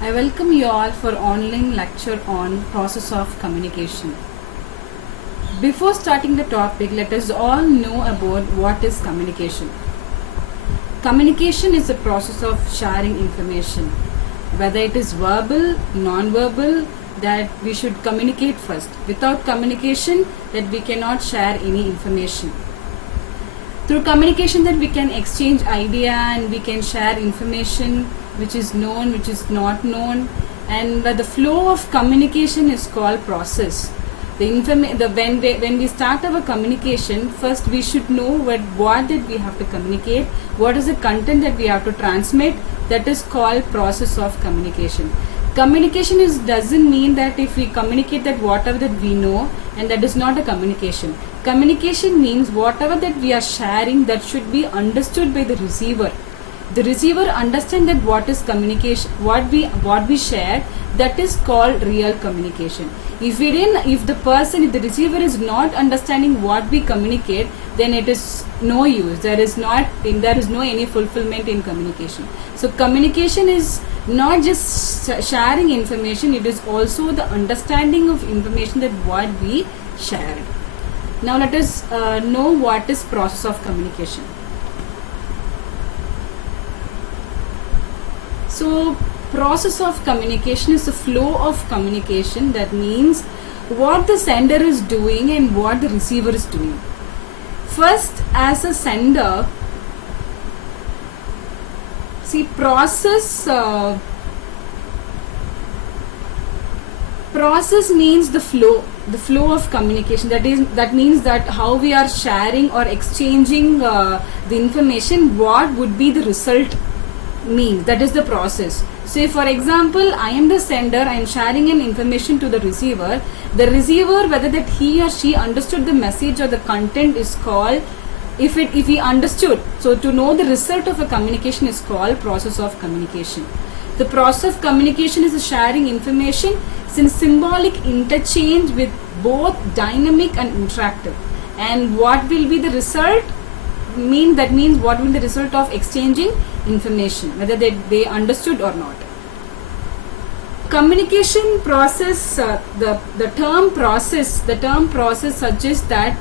I welcome you all for online lecture on process of communication. Before starting the topic, let us all know about what is communication. Communication is the process of sharing information, whether it is verbal, non-verbal, that we should communicate first. Without communication, that we cannot share any information. Through communication that we can exchange idea and we can share information which is known, which is not known, and the flow of communication is called process. When we start our communication, first we should know what that we have to communicate, what is the content that we have to transmit. That is called process of communication. Communication doesn't mean that if we communicate that whatever that we know, and that is not a communication. Communication means whatever that we are sharing, that should be understood by the receiver. The receiver understand that what is communication, what we share, that is called real communication. If the receiver is not understanding what we communicate, then it is no use. There is no any fulfillment in communication. So communication is not just sharing information, it is also the understanding of information that what we shared. Now let us know what is process of communication. So process of communication is the flow of communication. That means what the sender is doing and what the receiver is doing. First, as a sender, see, process means the flow of communication. That means that how we are sharing or exchanging the information, what would be the result means. That is the process. So, for example, I am the sender, I am sharing an information to the receiver. The receiver, whether that he or she understood the message or the content, is called, if he understood. So to know the result of a communication is called process of communication. The process of communication is sharing information in symbolic interchange with both dynamic and interactive. And what will be the result? That means what will be the result of exchanging information, whether they understood or not. Communication process, the term process suggests that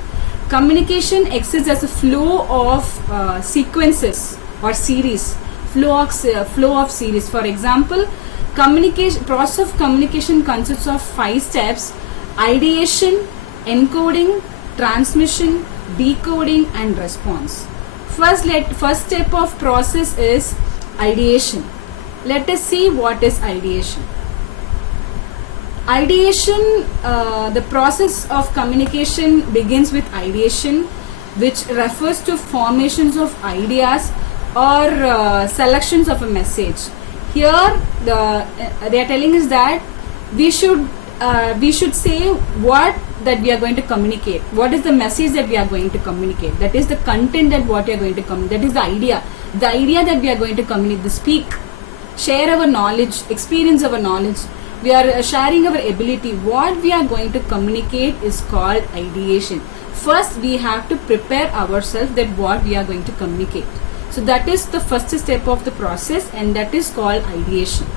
communication exists as a flow of sequences or series. Flow of series. For example, process of communication consists of 5 steps: ideation, encoding, transmission, decoding, and response. First step of process is ideation. Let us see what is ideation. Ideation, the process of communication begins with ideation, which refers to formations of ideas or selections of a message. Here they are telling us that we should say what that we are going to communicate. What is the message that we are going to communicate? That is the content that what we are going to communicate. That is the idea. The idea that we are going to communicate. Share our knowledge, experience our knowledge. We are sharing our ability. What we are going to communicate is called ideation. First, we have to prepare ourselves that what we are going to communicate. So that is the first step of the process, and that is called ideation.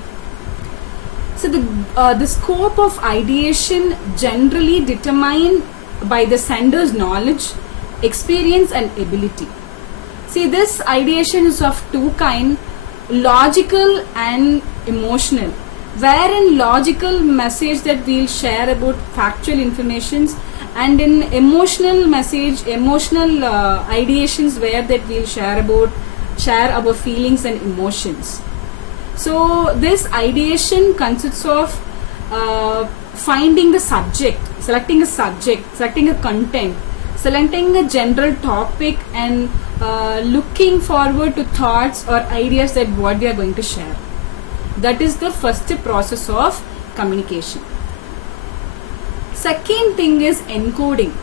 So the scope of ideation generally determined by the sender's knowledge, experience, and ability. See, this ideation is of two kinds: logical and emotional. Wherein logical message that we'll share about factual informations, and in emotional ideations where that we'll share our feelings and emotions. So this ideation consists of finding the subject, selecting a content, selecting a general topic, and looking forward to thoughts or ideas that what we are going to share. That is the first process of communication. Second thing is encoding.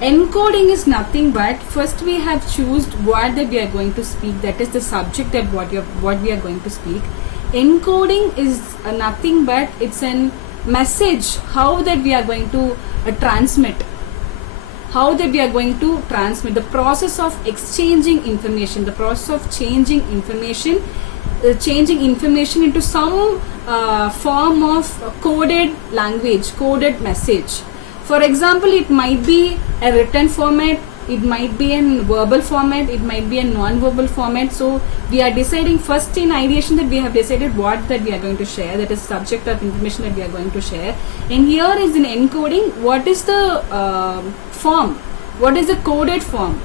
Encoding is nothing but first we have chosen what that we are going to speak. That is the subject that what we are going to speak. Encoding is nothing but it's a message how that we are going to transmit. The process of exchanging information, the process of changing information changing information into some form of coded language, coded message. For example, it might be a written format, it might be in verbal format, it might be a non-verbal format. So we are deciding first in ideation that we have decided what that we are going to share, that is subject of information that we are going to share. And here is in encoding, what is the form, what is the coded form.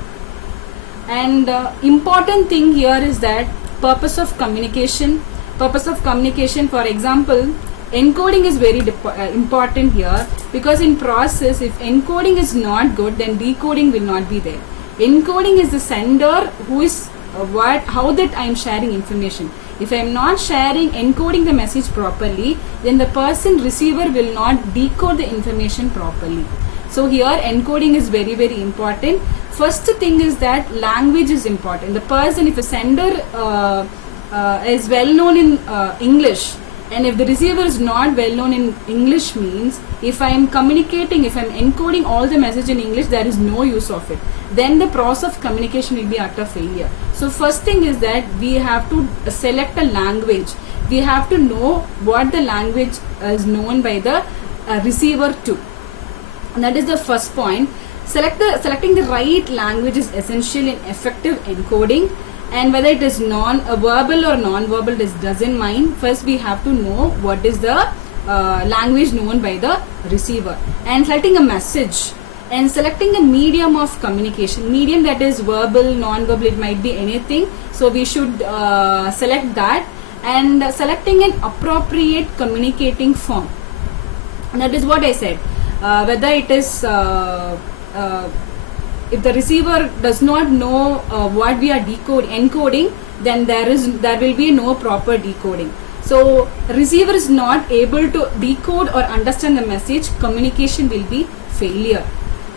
And important thing here is that purpose of communication. Purpose of communication, for example, encoding is very important here, because in process, if encoding is not good, then decoding will not be there. Encoding is the sender who is how that I am sharing information. If I am not sharing, encoding the message properly, then the person receiver will not decode the information properly. So here encoding is very, very important. First thing is that language is important. The person, if a sender is well known in English, and if the receiver is not well known in English, means if I am communicating, if I am encoding all the message in English, there is no use of it. Then the process of communication will be utter failure. So first thing is that we have to select a language. We have to know what the language is known by the receiver too. And that is the first point. Selecting the right language is essential in effective encoding. And whether it is verbal or non-verbal, this doesn't mind. First we have to know what is the language known by the receiver. And selecting a message and selecting a medium of communication. Medium, that is verbal, non-verbal, it might be anything. So we should select that. And selecting an appropriate communicating form. And that is what I said. Whether it is if the receiver does not know what we are encoding, then there will be no proper decoding. So receiver is not able to decode or understand the message, communication will be failure.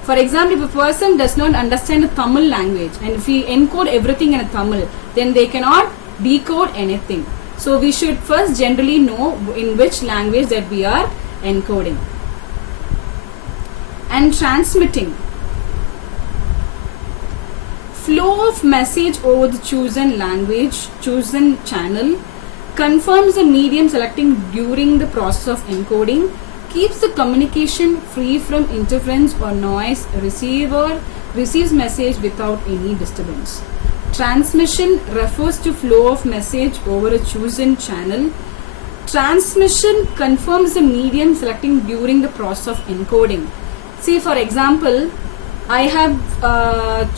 For example, if a person does not understand the Tamil language, and if we encode everything in a Tamil, then they cannot decode anything. So we should first generally know in which language that we are encoding. And transmitting. Flow of message over the chosen language, chosen channel, confirms the medium selecting during the process of encoding, keeps the communication free from interference or noise. Receiver receives message without any disturbance. Transmission refers to flow of message over a chosen channel. Transmission confirms the medium selecting during the process of encoding. See, for example, I have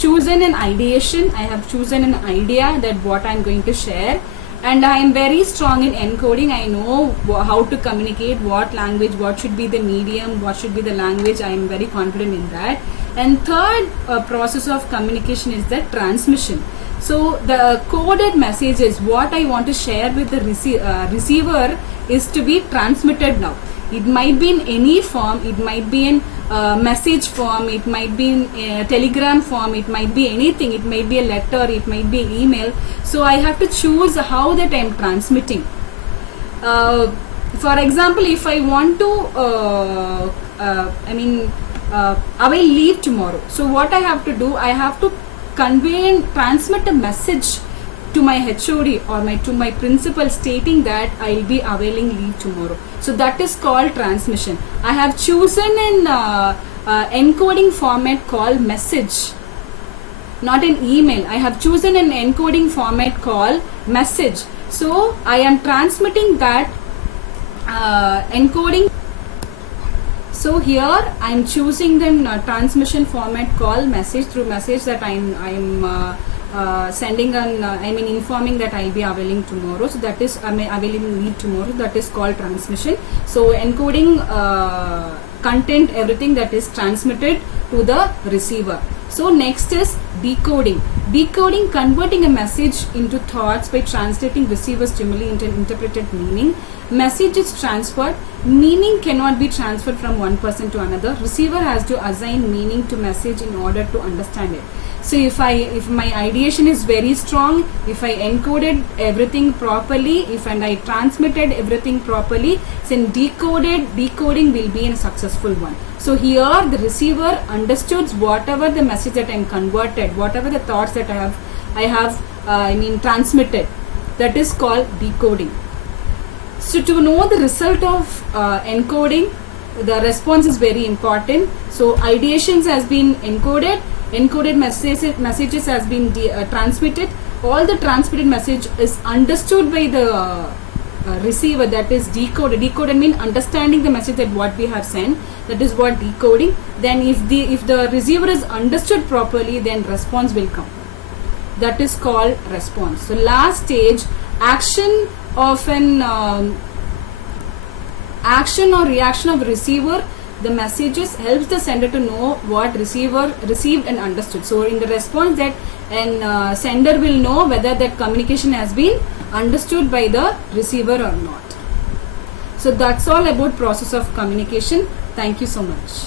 chosen an ideation, I have chosen an idea that what I am going to share, and I am very strong in encoding. I know how to communicate, what language, what should be the medium, what should be the language. I am very confident in that. And third process of communication is the transmission. So the coded message is what I want to share with the receiver is to be transmitted now. It might be in any form, it might be in message form, it might be in telegram form, it might be anything, it might be a letter, it might be an email. So I have to choose how that I am transmitting. For example, if I want to, I will leave tomorrow. So what I have to do, I have to convey and transmit a message to my HOD or to my principal stating that I will be availing leave tomorrow. So that is called transmission. I have chosen an encoding format called message, not an email. I have chosen an encoding format called message. So I am transmitting that encoding. So here I am choosing the transmission format called message. Through message that I am sending informing that I'll be availing tomorrow. So that is availing leave tomorrow. That is called transmission. So encoding content, everything that is transmitted to the receiver. So next is decoding. Decoding, converting a message into thoughts by translating receiver stimuli into an interpreted meaning. Message is transferred. Meaning cannot be transferred from one person to another. Receiver has to assign meaning to message in order to understand it. So if my ideation is very strong, if I encoded everything properly, and I transmitted everything properly, then decoding will be a successful one. So here the receiver understood whatever the message that I am converted, whatever the thoughts that I have transmitted. that is called decoding. So to know the result of encoding, the response is very important. So ideations has been encoded messages has been transmitted. All the transmitted message is understood by the receiver, that is decoded. Decoded means understanding the message that what we have sent, that is what decoding. Then if the receiver is understood properly, then response will come, that is called response. So last stage, action of an action or reaction of receiver, the messages helps the sender to know what receiver received and understood. So in the response, that and sender will know whether that communication has been understood by the receiver or not. So that's all about process of communication. Thank you so much.